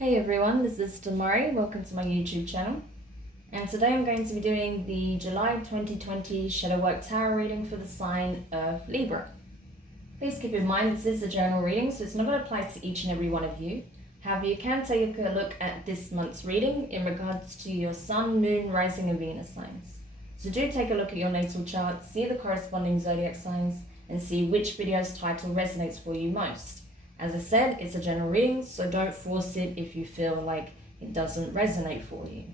Hey everyone, this is Demari. Welcome to my YouTube channel. And today I'm going to be doing the July 2020 Shadow Work Tarot reading for the sign of Libra. Please keep in mind this is a general reading, so it's not going to apply to each and every one of you. However, you can take a look at this month's reading in regards to your Sun, Moon, Rising and Venus signs. So do take a look at your natal chart, see the corresponding zodiac signs, and see which video's title resonates for you most. As I said, it's a general reading, so don't force it if you feel like it doesn't resonate for you.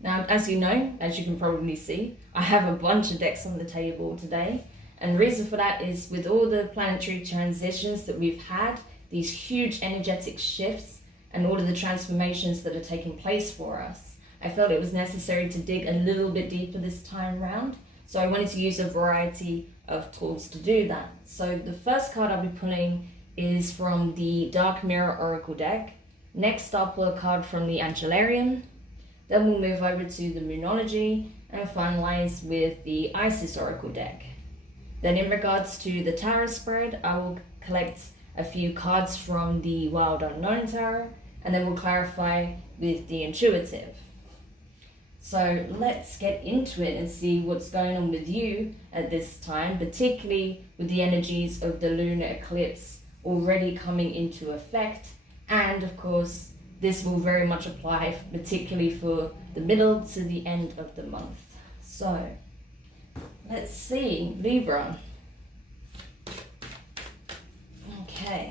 Now, as you know, as you can probably see, I have a bunch of decks on the table today. And the reason for that is with all the planetary transitions that we've had, these huge energetic shifts and all of the transformations that are taking place for us, I felt it was necessary to dig a little bit deeper this time around. So I wanted to use a variety of tools to do that. So the first card I'll be pulling is from the Dark Mirror Oracle deck. Next, I'll pull a card from the Angelarium. Then we'll move over to the Moonology and finalize with the Isis Oracle deck. Then in regards to the tarot spread, I will collect a few cards from the Wild Unknown Tarot, and then we'll clarify with the Intuitive. So let's get into it and see what's going on with you at this time, particularly with the energies of the lunar eclipse already coming into effect. And of course, this will very much apply particularly for the middle to the end of the month. So let's see, Libra. Okay.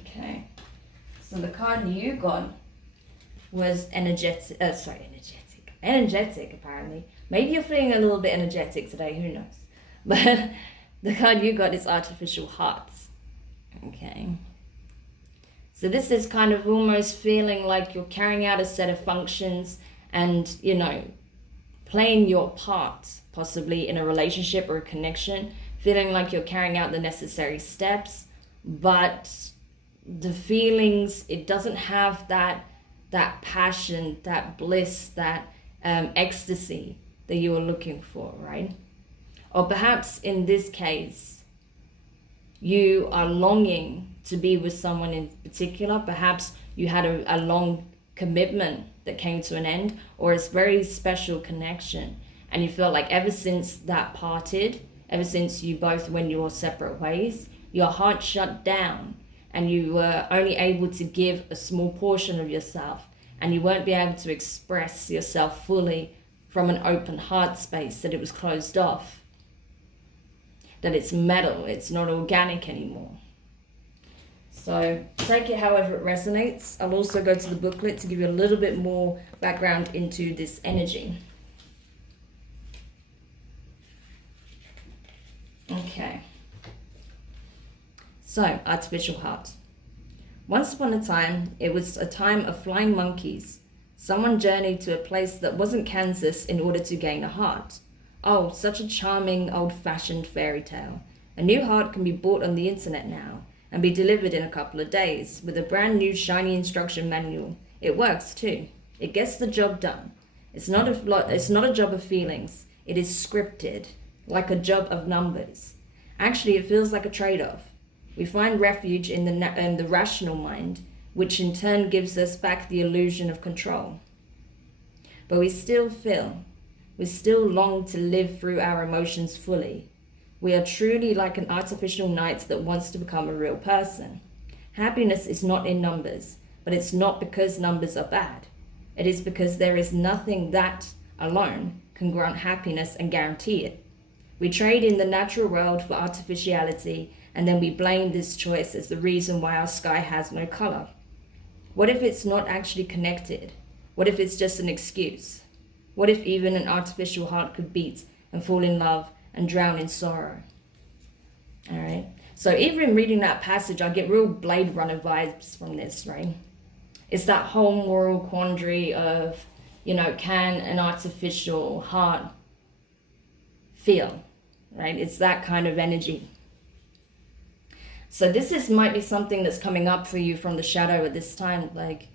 Okay. So the card you got was energetic apparently. Maybe you're feeling a little bit energetic today, who knows? But the card you got is Artificial Hearts. Okay. So this is kind of almost feeling like you're carrying out a set of functions and, you know, playing your part, possibly in a relationship or a connection, feeling like you're carrying out the necessary steps, but the feelings, it doesn't have that passion, that bliss, that ecstasy that you are looking for, right? Or perhaps in this case, you are longing to be with someone in particular. Perhaps you had a long commitment that came to an end, or a very special connection, and you feel like ever since that parted, ever since you both went your separate ways, your heart shut down and you were only able to give a small portion of yourself, and you won't be able to express yourself fully from an open heart space, that it was closed off, that it's metal, it's not organic anymore. So take it however it resonates. I'll also go to the booklet to give you a little bit more background into this energy. Okay. So, Artificial Heart. Once upon a time, it was a time of flying monkeys. Someone journeyed to a place that wasn't Kansas in order to gain a heart. Oh, such a charming, old-fashioned fairy tale. A new heart can be bought on the internet now and be delivered in a couple of days with a brand new shiny instruction manual. It works too. It gets the job done. It's not a job of feelings. It is scripted, like a job of numbers. Actually, it feels like a trade-off. We find refuge in the rational mind, which in turn gives us back the illusion of control. But we still long to live through our emotions fully. We are truly like an artificial knight that wants to become a real person. Happiness is not in numbers, but it's not because numbers are bad. It is because there is nothing that alone can grant happiness and guarantee it. We trade in the natural world for artificiality, and then we blame this choice as the reason why our sky has no color. What if it's not actually connected? What if it's just an excuse? What if even an artificial heart could beat and fall in love and drown in sorrow? All right. So even in reading that passage, I get real Blade Runner vibes from this, right? It's that whole moral quandary of, you know, can an artificial heart feel, right? It's that kind of energy. So this might be something that's coming up for you from the shadow at this time. Like,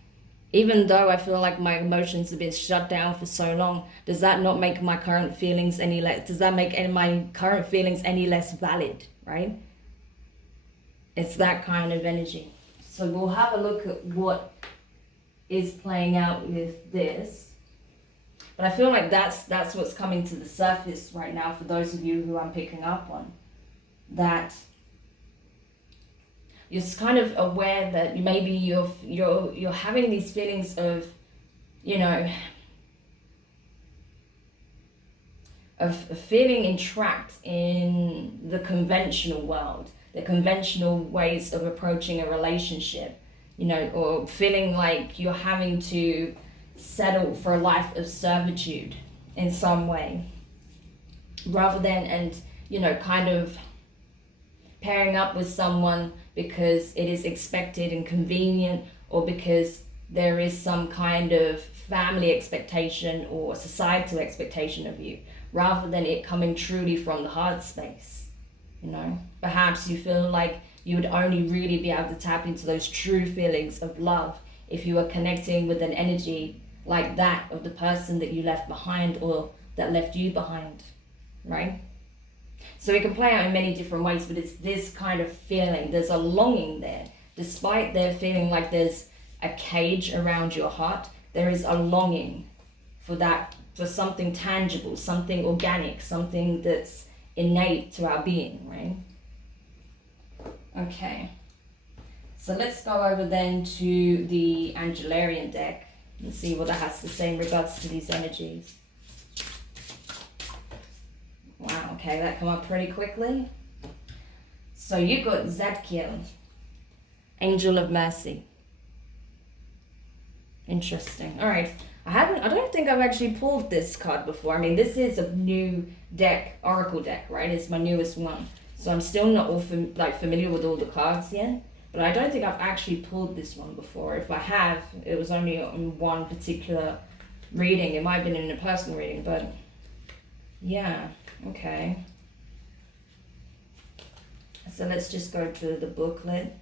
Even though I feel like my emotions have been shut down for so long, does that not make my current feelings any less, does that make my current feelings any less valid, right? It's that kind of energy. So we'll have a look at what is playing out with this. But I feel like that's what's coming to the surface right now for those of you who I'm picking up on. That you're kind of aware that maybe you're having these feelings of, you know, of feeling entrapped in the conventional world, the conventional ways of approaching a relationship, you know, or feeling like you're having to settle for a life of servitude in some way, rather than, and you know, kind of pairing up with someone because it is expected and convenient, or because there is some kind of family expectation or societal expectation of you, rather than it coming truly from the heart space. You know, perhaps you feel like you would only really be able to tap into those true feelings of love if you were connecting with an energy like that of the person that you left behind, or that left you behind, right? So it can play out in many different ways, but it's this kind of feeling. There's a longing there. Despite there feeling like there's a cage around your heart, there is a longing for that, for something tangible, something organic, something that's innate to our being, right? Okay. So let's go over then to the Angelarium deck and see what that has to say in regards to these energies. Wow, okay, that come up pretty quickly. So you got Zadkiel, Angel of Mercy. Interesting. All right. I don't think I've actually pulled this card before. I mean, this is a new deck, Oracle deck, right? It's my newest one. So I'm still not all familiar with all the cards yet. But I don't think I've actually pulled this one before. If I have, it was only on one particular reading. It might have been in a personal reading, but yeah, okay. So let's just go to the booklet.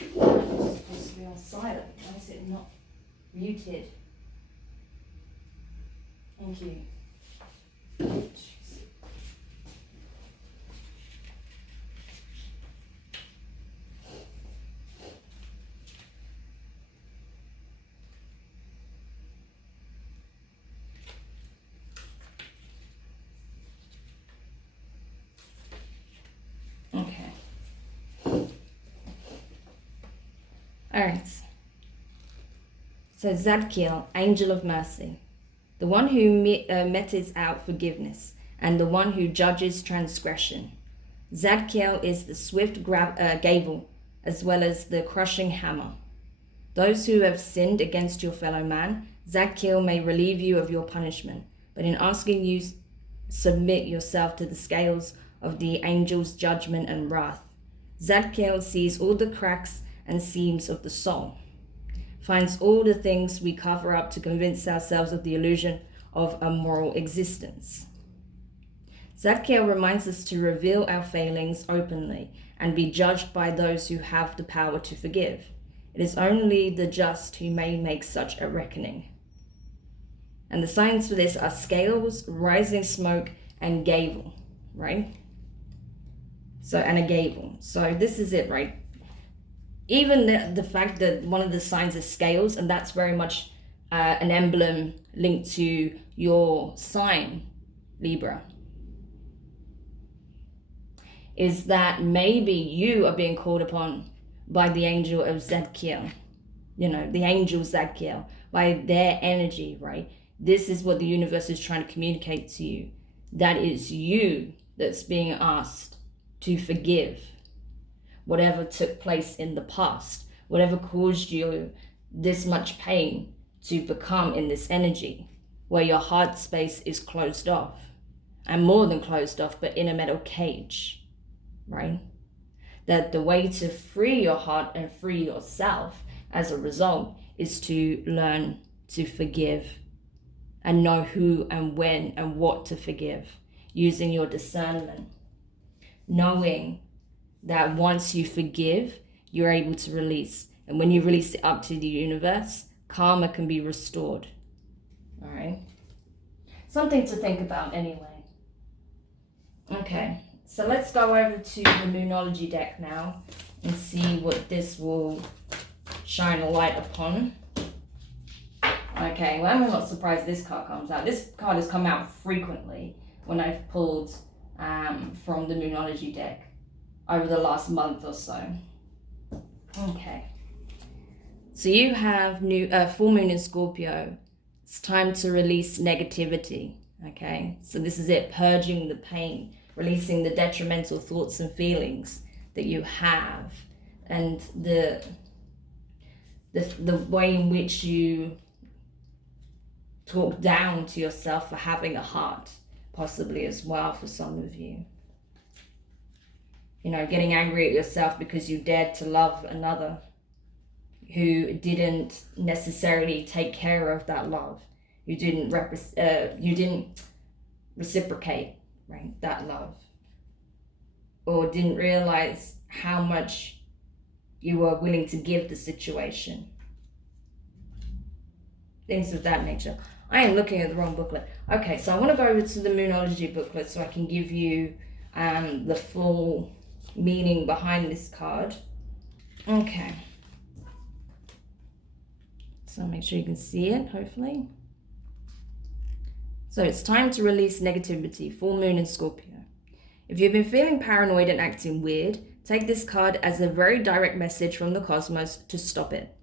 It's supposed to be on silent. Why is it not muted? Thank you. Okay. Alright. So Zadkiel, Angel of Mercy. The one who metes out forgiveness, and the one who judges transgression. Zadkiel is the swift gavel, as well as the crushing hammer. Those who have sinned against your fellow man, Zadkiel may relieve you of your punishment, but in asking you, submit yourself to the scales of the angel's judgment and wrath. Zadkiel sees all the cracks and seams of the soul, finds all the things we cover up to convince ourselves of the illusion of a moral existence. Zadkiel reminds us to reveal our failings openly and be judged by those who have the power to forgive. It is only the just who may make such a reckoning. And the signs for this are scales, rising smoke, and gavel, right? So, and a gavel. So this is it, right? Even the fact that one of the signs is scales, and that's very much an emblem linked to your sign, Libra, is that maybe you are being called upon by the angel of Zadkiel, you know, the angel Zadkiel, by their energy, right? This is what the universe is trying to communicate to you. That is you that's being asked to forgive whatever took place in the past, whatever caused you this much pain to become in this energy where your heart space is closed off. and more than closed off, but in a metal cage, right? That the way to free your heart and free yourself as a result is to learn to forgive and know who and when and what to forgive, using your discernment, knowing that once you forgive, you're able to release. And when you release it up to the universe, karma can be restored. All right? Something to think about anyway. Okay, so let's go over to the Moonology deck now and see what this will shine a light upon. Okay, well, I'm not surprised this card comes out. This card has come out frequently when I've pulled from the Moonology deck over the last month or so. Okay, so you have full moon in Scorpio. It's time to release negativity. Okay, so this is it, purging the pain, releasing the detrimental thoughts and feelings that you have, and the way in which you talk down to yourself for having a heart, possibly as well for some of you. You know, getting angry at yourself because you dared to love another who didn't necessarily take care of that love, who didn't reciprocate, right, that love, or didn't realize how much you were willing to give the situation. Things of that nature. I am looking at the wrong booklet. Okay, so I want to go over to the Moonology booklet so I can give you the full meaning behind this card. Okay. So make sure you can see it, hopefully. So it's time to release negativity, full moon in Scorpio. If you've been feeling paranoid and acting weird, take this card as a very direct message from the cosmos to stop it.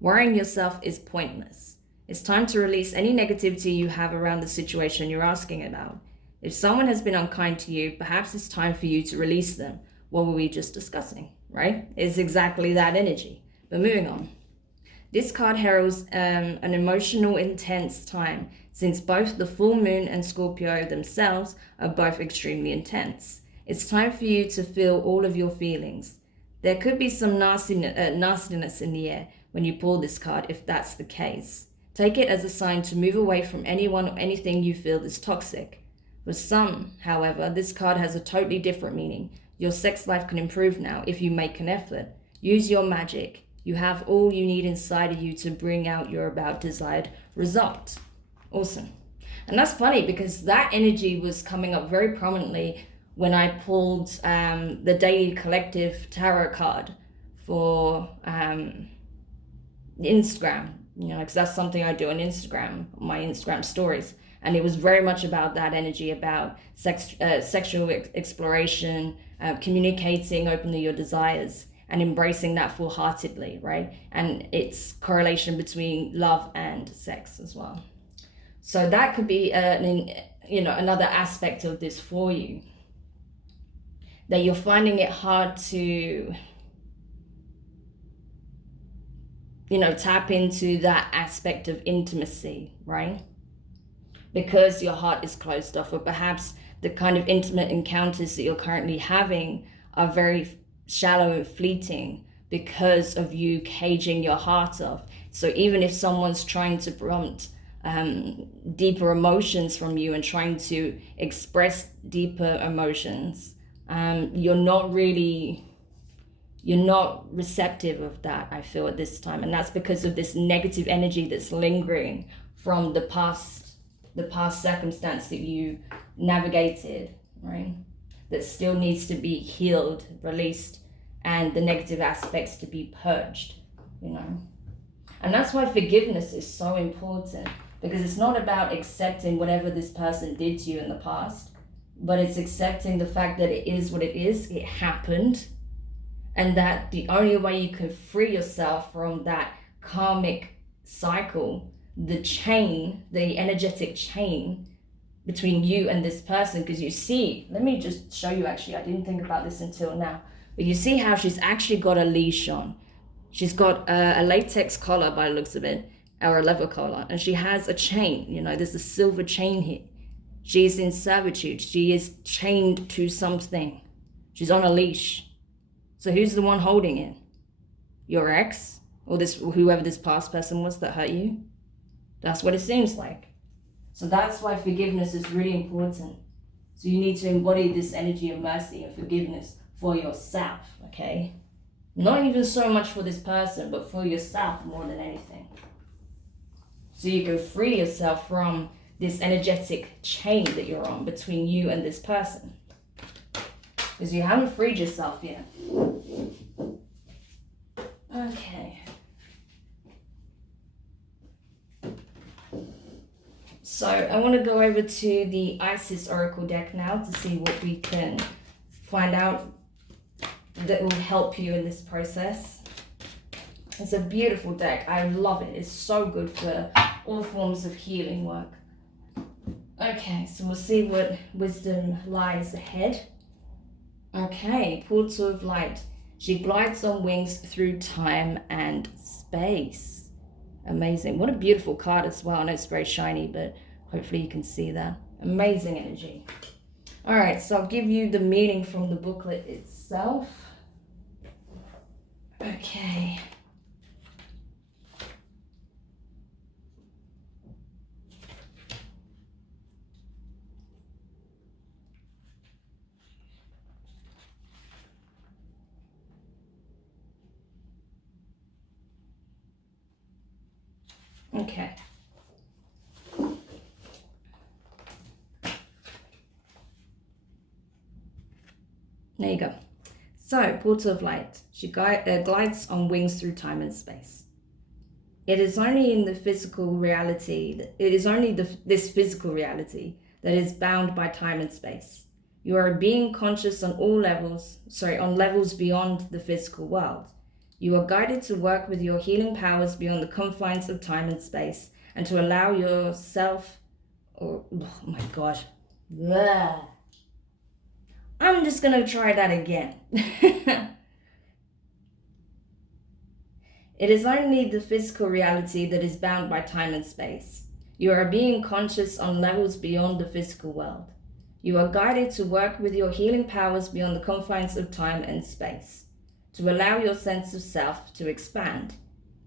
Worrying yourself is pointless. It's time to release any negativity you have around the situation you're asking about. If someone has been unkind to you, perhaps it's time for you to release them. What were we just discussing, right? It's exactly that energy. But moving on. This card heralds an emotional, intense time, since both the full moon and Scorpio themselves are both extremely intense. It's time for you to feel all of your feelings. There could be some nastiness in the air when you pull this card, if that's the case. Take it as a sign to move away from anyone or anything you feel is toxic. For some, however, this card has a totally different meaning. Your sex life can improve now if you make an effort. Use your magic. You have all you need inside of you to bring out your desired result. Awesome. And that's funny because that energy was coming up very prominently when I pulled the Daily Collective Tarot card for Instagram, you know, because that's something I do on Instagram, my Instagram stories. And it was very much about that energy, about sexual exploration, communicating openly your desires, and embracing that full-heartedly, right? And its correlation between love and sex as well. So that could be, another aspect of this for you. That you're finding it hard to, tap into that aspect of intimacy, right? Because your heart is closed off, or perhaps the kind of intimate encounters that you're currently having are very shallow and fleeting because of you caging your heart off. So even if someone's trying to prompt deeper emotions from you and trying to express deeper emotions, you're not receptive of that, I feel, at this time. And that's because of this negative energy that's lingering from the past circumstance that you navigated, right? That still needs to be healed, released, and the negative aspects to be purged, And that's why forgiveness is so important, because it's not about accepting whatever this person did to you in the past, but it's accepting the fact that it is what it is, it happened, and that the only way you can free yourself from that karmic cycle, the chain, the energetic chain between you and this person, because you see, let me just show you, actually, I didn't think about this until now, but you see how she's actually got a leash on. She's got a latex collar by the looks of it, or a leather collar, and she has a chain, there's a silver chain here. She is in servitude. She is chained to something. She's on a leash. So who's the one holding it? Your ex? Or whoever this past person was that hurt you? That's what it seems like. So that's why forgiveness is really important. So you need to embody this energy of mercy and forgiveness for yourself, okay? Not even so much for this person, but for yourself more than anything. So you can free yourself from this energetic chain that you're on between you and this person. Because you haven't freed yourself yet. Okay. So I want to go over to the Isis Oracle deck now to see what we can find out that will help you in this process. It's a beautiful deck. I love it. It's so good for all forms of healing work. Okay, so we'll see what wisdom lies ahead. Okay, portal of light. She glides on wings through time and space. Amazing. What a beautiful card as well. I know it's very shiny, but hopefully you can see that. Amazing energy. All right, so I'll give you the meaning from the booklet itself. Okay. Okay. There you go. So, portal of light. She glides on wings through time and space. It is only in the physical reality, this physical reality that is bound by time and space. You are a being conscious on on levels beyond the physical world. You are guided to work with your healing powers beyond the confines of time and space and to allow yourself, oh my God. Blah. I'm just going to try that again. It is only the physical reality that is bound by time and space. You are a being conscious on levels beyond the physical world. You are guided to work with your healing powers beyond the confines of time and space, to allow your sense of self to expand.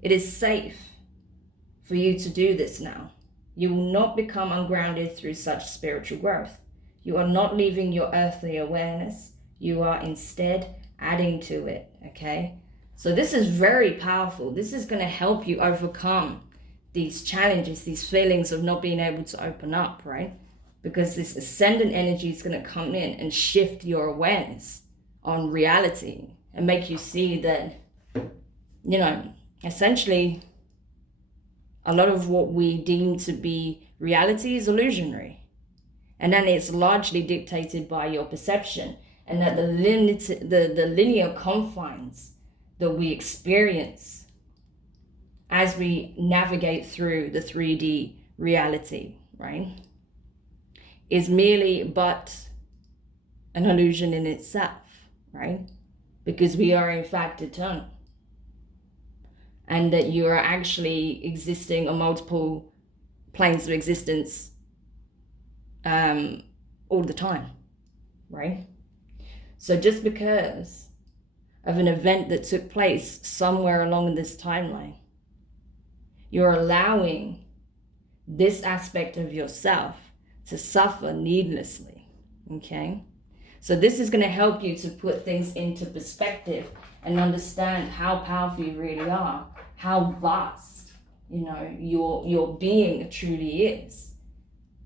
It is safe for you to do this now. You will not become ungrounded through such spiritual growth. You are not leaving your earthly awareness. You are instead adding to it, okay? So this is very powerful. This is going to help you overcome these challenges, these feelings of not being able to open up, right? Because this ascendant energy is going to come in and shift your awareness on reality and make you see that, you know, essentially a lot of what we deem to be reality is illusionary. And then it's largely dictated by your perception, and that the linear confines that we experience as we navigate through the 3D reality, right, is merely but an illusion in itself, right? Because we are in fact eternal. And that you are actually existing on multiple planes of existence all the time, right? So just because of an event that took place somewhere along this timeline, you're allowing this aspect of yourself to suffer needlessly, okay? So this is going to help you to put things into perspective and understand how powerful you really are, how vast, you know, your being truly is,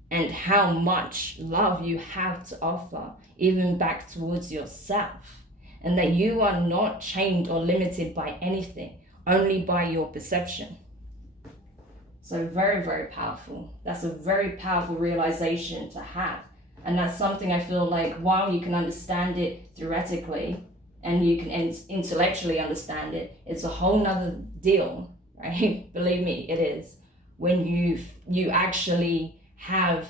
and how much love you have to offer, even back towards yourself, and that you are not chained or limited by anything, only by your perception. So very, very powerful. That's a very powerful realization to have. And that's something I feel like while you can understand it theoretically and you can intellectually understand it, it's a whole nother deal, right? Believe me, it is. When you actually have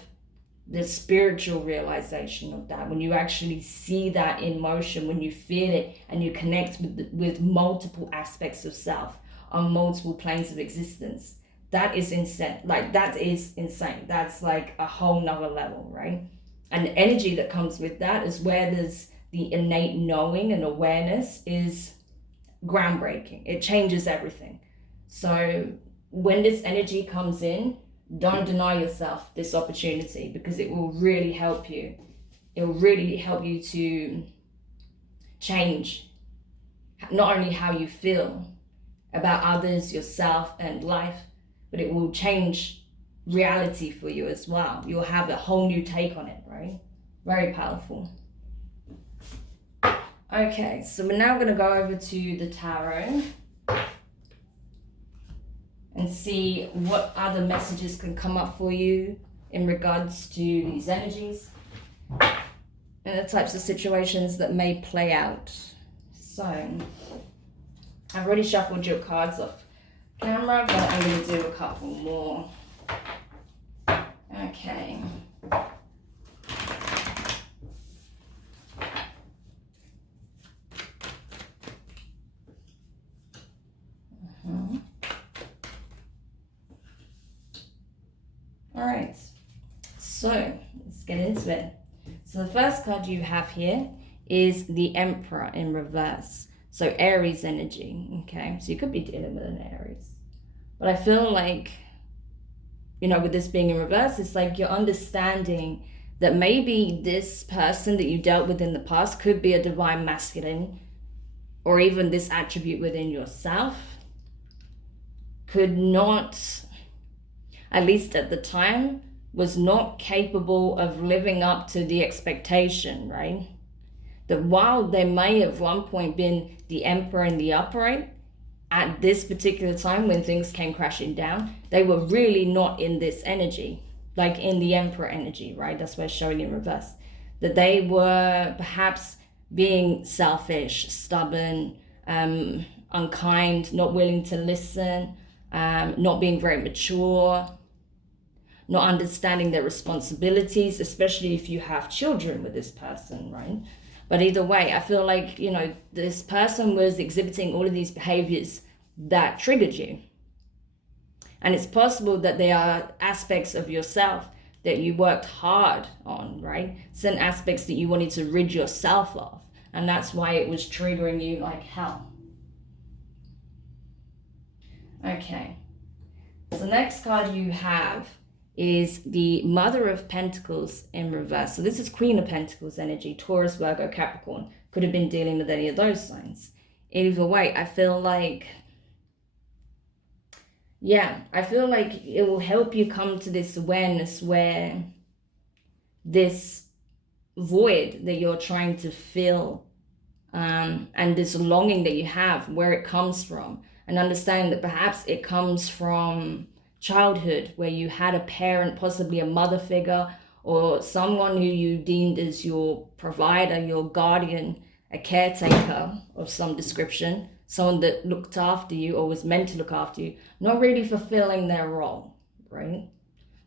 the spiritual realization of that, when you actually see that in motion, when you feel it and you connect with multiple aspects of self on multiple planes of existence, that is insane. Like, that is insane. That's like a whole nother level, right? And the energy that comes with that is where there's the innate knowing and awareness is groundbreaking. It changes everything. So when this energy comes in, don't deny yourself this opportunity, because it will really help you. It will really help you to change not only how you feel about others, yourself, and life, but it will change reality for you as well. You'll have a whole new take on it, right? Very powerful. Okay, so we're now going to go over to the tarot and see what other messages can come up for you in regards to these energies and the types of situations that may play out. So, I've already shuffled your cards off camera, but I'm going to do a couple more. Okay. All right, so let's get into it. So the first card you have here is the Emperor in reverse. So Aries energy, okay? So you could be dealing with an Aries. But I feel like, you know, with this being in reverse, it's like you're understanding that maybe this person that you dealt with in the past could be a divine masculine, or even this attribute within yourself could not, at least at the time, was not capable of living up to the expectation, right? That while they may have one point been the Emperor in the upright, at this particular time when things came crashing down, they were really not in this energy, like in the Emperor energy, right? That's what it's showing in reverse. That they were perhaps being selfish, stubborn, unkind, not willing to listen, not being very mature, not understanding their responsibilities, especially if you have children with this person, right? But either way, I feel like, you know, this person was exhibiting all of these behaviors that triggered you. And it's possible that there are aspects of yourself that you worked hard on, right? Certain aspects that you wanted to rid yourself of. And that's why it was triggering you like hell. Okay. So the next card you have is the Mother of Pentacles in reverse. So this is Queen of Pentacles energy, Taurus, Virgo, Capricorn. Could have been dealing with any of those signs. Either way, I feel like, I feel like it will help you come to this awareness where this void that you're trying to fill, and this longing that you have, where it comes from, and understanding that perhaps it comes from childhood, where you had a parent, possibly a mother figure, or someone who you deemed as your provider, your guardian, a caretaker of some description, someone that looked after you or was meant to look after you, not really fulfilling their role, right?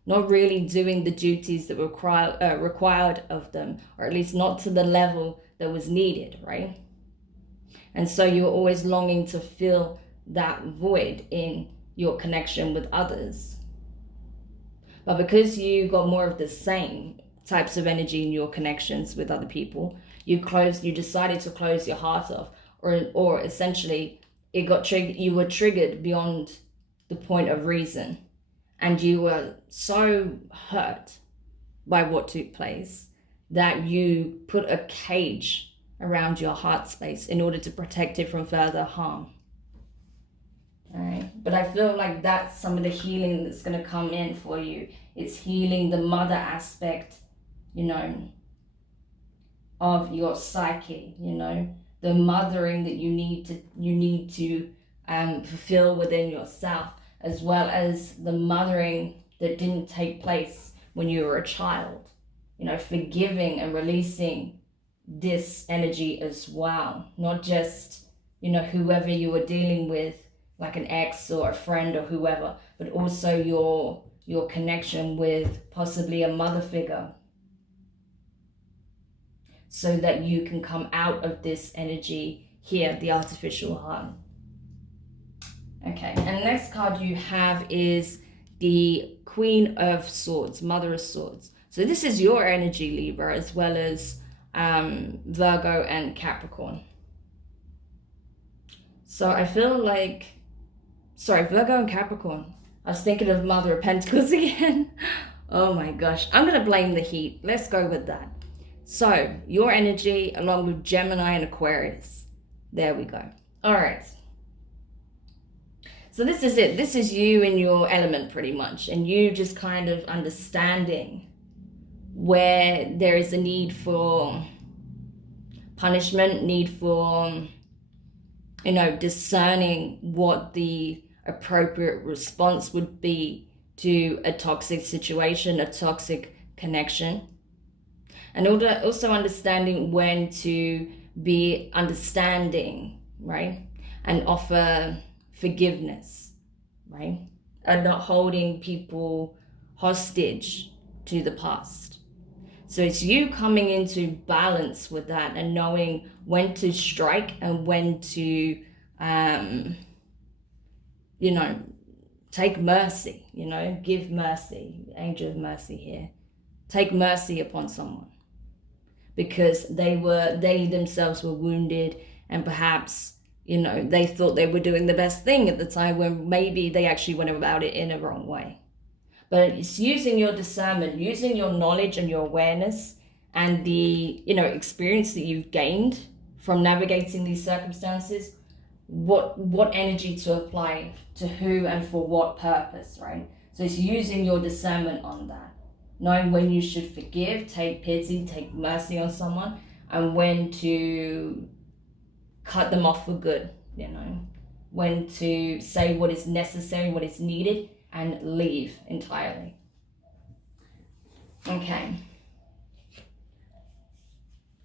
Not really doing the duties that were required of them, or at least not to the level that was needed, right? And so you're always longing to fill that void in your connection with others. But because you got more of the same types of energy in your connections with other people, you decided to close your heart off, or essentially you were triggered beyond the point of reason, and you were so hurt by what took place that you put a cage around your heart space in order to protect it from further harm. All right, but I feel like that's some of the healing that's going to come in for you. It's healing the mother aspect, you know, of your psyche, you know, the mothering that you need to fulfill within yourself, as well as the mothering that didn't take place when you were a child. You know, forgiving and releasing this energy as well, not just, you know, whoever you were dealing with, like an ex or a friend or whoever, but also your connection with possibly a mother figure, so that you can come out of this energy here, the artificial heart. Okay, and the next card you have is the Queen of Swords, Mother of Swords. So this is your energy, Libra, as well as Virgo and Capricorn. So I feel like, sorry, Virgo and Capricorn. I was thinking of Mother of Pentacles again. Oh my gosh, I'm going to blame the heat. Let's go with that. So your energy along with Gemini and Aquarius. There we go. All right. So this is it. This is you in your element pretty much. And you just kind of understanding where there is a need for punishment, need for, you know, discerning what the appropriate response would be to a toxic situation, a toxic connection. And also understanding when to be understanding, right? And offer forgiveness, right? And not holding people hostage to the past. So it's you coming into balance with that and knowing when to strike and when to, you know, take mercy, you know, give mercy, angel of mercy here. Take mercy upon someone because they themselves were wounded, and perhaps, you know, they thought they were doing the best thing at the time when maybe they actually went about it in a wrong way. But it's using your discernment, using your knowledge and your awareness and the, you know, experience that you've gained from navigating these circumstances, what energy to apply to who and for what purpose, right? So it's using your discernment on that, knowing when you should forgive, take pity, take mercy on someone, and when to cut them off for good, you know, when to say what is necessary, what is needed, and leave entirely. Okay.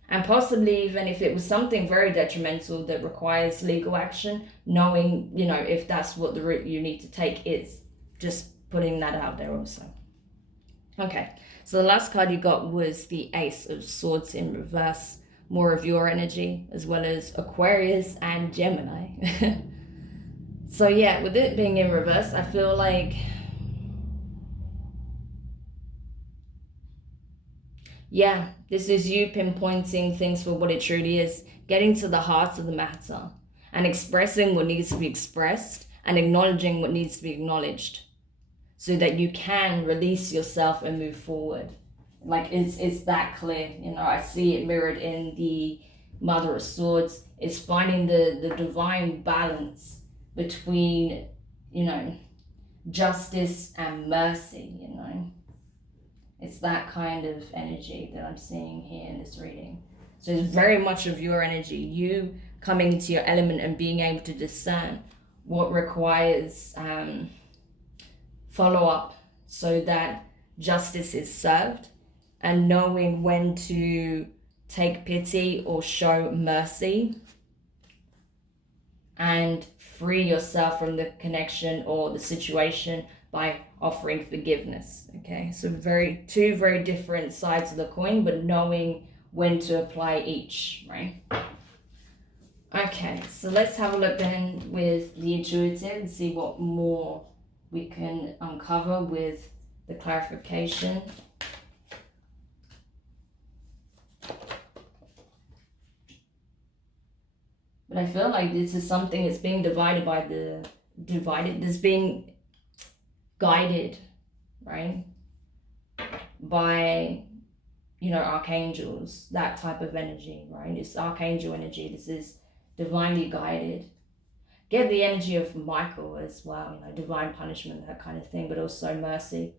And possibly even if it was something very detrimental that requires legal action, knowing, you know, if that's what the route you need to take is. Just putting that out there also. Okay, so the last card you got was the Ace of Swords in reverse. More of your energy, as well as Aquarius and Gemini. So yeah, with it being in reverse, I feel like, yeah, this is you pinpointing things for what it truly is, getting to the heart of the matter and expressing what needs to be expressed and acknowledging what needs to be acknowledged so that you can release yourself and move forward. Like it's that clear, you know. I see it mirrored in the Mother of Swords. It's finding the divine balance between, you know, justice and mercy, you know. It's that kind of energy that I'm seeing here in this reading. So it's very much of your energy, you coming into your element and being able to discern what requires follow-up so that justice is served, and knowing when to take pity or show mercy and free yourself from the connection or the situation by offering forgiveness. Okay, so two very different sides of the coin, but knowing when to apply each, right? Okay, so let's have a look then with the intuitive and see what more we can uncover with the clarification. But I feel like this is something that's being that's being guided, right? By, you know, archangels, that type of energy, right? It's archangel energy. This is divinely guided. Get the energy of Michael as well, you know, divine punishment, that kind of thing, but also mercy.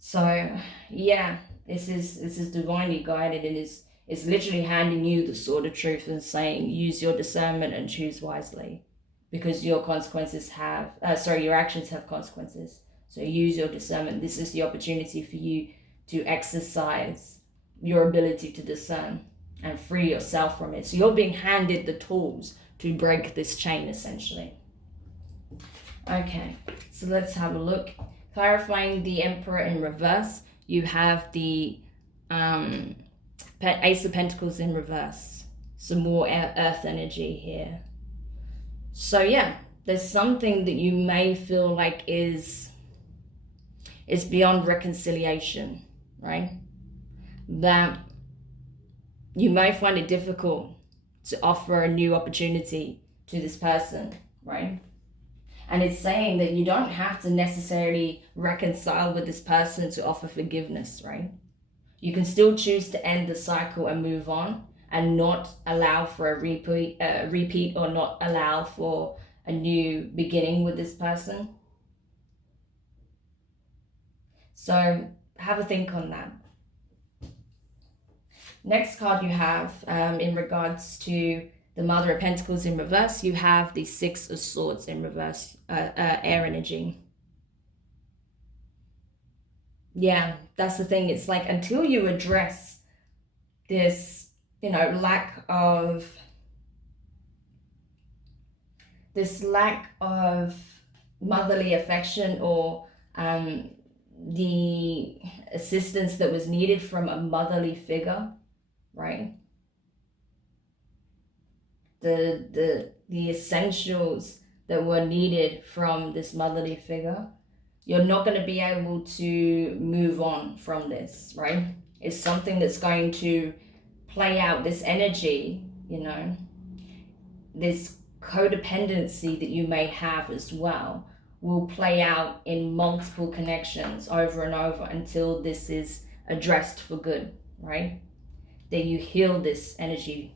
So yeah, this is divinely guided, and it's literally handing you the sword of truth and saying, use your discernment and choose wisely, because your actions have consequences. So use your discernment. This is the opportunity for you to exercise your ability to discern and free yourself from it. So you're being handed the tools to break this chain, essentially. Okay, so let's have a look. Clarifying the Emperor in reverse, you have the Ace of Pentacles in reverse. Some more earth energy here. So yeah, there's something that you may feel like is beyond reconciliation, right? That you may find it difficult to offer a new opportunity to this person, right? And it's saying that you don't have to necessarily reconcile with this person to offer forgiveness, right? You can still choose to end the cycle and move on, and not allow for a repeat, or not allow for a new beginning with this person. So have a think on that. Next card you have, in regards to the Mother of Pentacles in reverse, you have the Six of Swords in reverse, air energy. Yeah, that's the thing. It's like, until you address this, lack of motherly affection, or the assistance that was needed from a motherly figure, right? The essentials that were needed from this motherly figure, you're not going to be able to move on from this, right? It's something that's going to play out. This energy, this codependency that you may have as well, will play out in multiple connections over and over until this is addressed for good, right? That you heal this energy.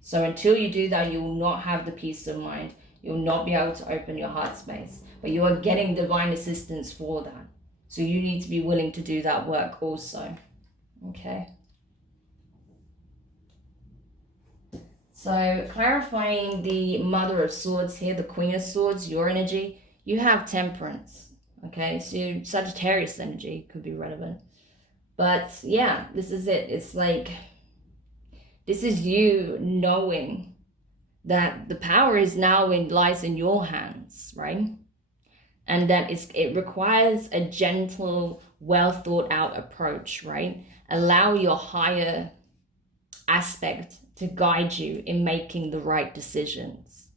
So until you do that, you will not have the peace of mind. You'll not be able to open your heart space. But you are getting divine assistance for that. So you need to be willing to do that work also. Okay. So clarifying the Mother of Swords here, the Queen of Swords, your energy, you have Temperance. Okay, so Sagittarius energy could be relevant. But yeah, this is it. It's like, this is you knowing that the power is now lies in your hands, right? And that it requires a gentle, well thought out approach, right? Allow your higher aspect to guide you in making the right decisions,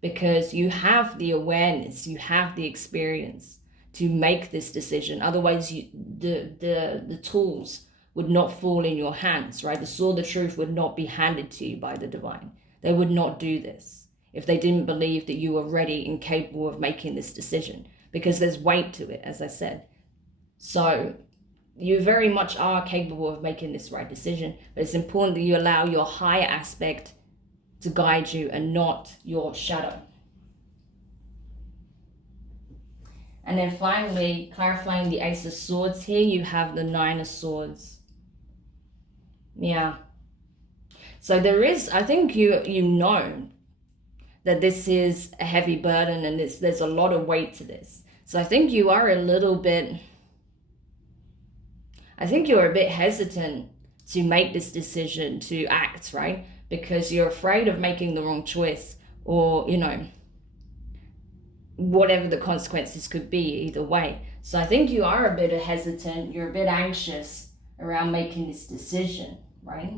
because you have the awareness, you have the experience to make this decision. Otherwise, the tools would not fall in your hands, right? The sword of truth would not be handed to you by the divine. They would not do this if they didn't believe that you were ready and capable of making this decision, because there's weight to it, as I said. So you very much are capable of making this right decision, but it's important that you allow your higher aspect to guide you and not your shadow. And then finally, clarifying the Ace of Swords here, you have the Nine of Swords. Yeah. So there is, I think you know that this is a heavy burden, and there's a lot of weight to this. So I think you are a bit hesitant to make this decision, to act, right? Because you're afraid of making the wrong choice, or, whatever the consequences could be either way. So I think you are a bit hesitant, you're a bit anxious around making this decision, right?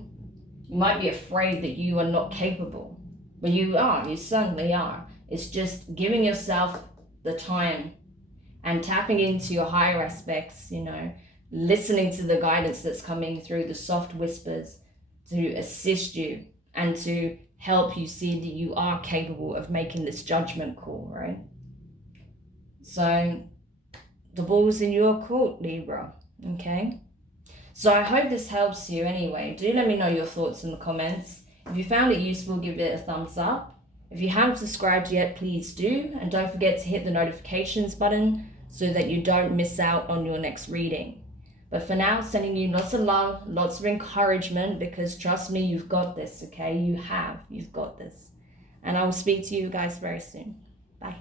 You might be afraid that you are not capable, but you certainly are. It's just giving yourself the time and tapping into your higher aspects, listening to the guidance that's coming through, the soft whispers, to assist you and to help you see that you are capable of making this judgment call, right? So the ball's in your court, Libra, okay? So I hope this helps you anyway. Do let me know your thoughts in the comments. If you found it useful, give it a thumbs up. If you haven't subscribed yet, please do. And don't forget to hit the notifications button so that you don't miss out on your next reading. But for now, sending you lots of love, lots of encouragement, because trust me, you've got this, okay? You've got this. And I will speak to you guys very soon. Bye.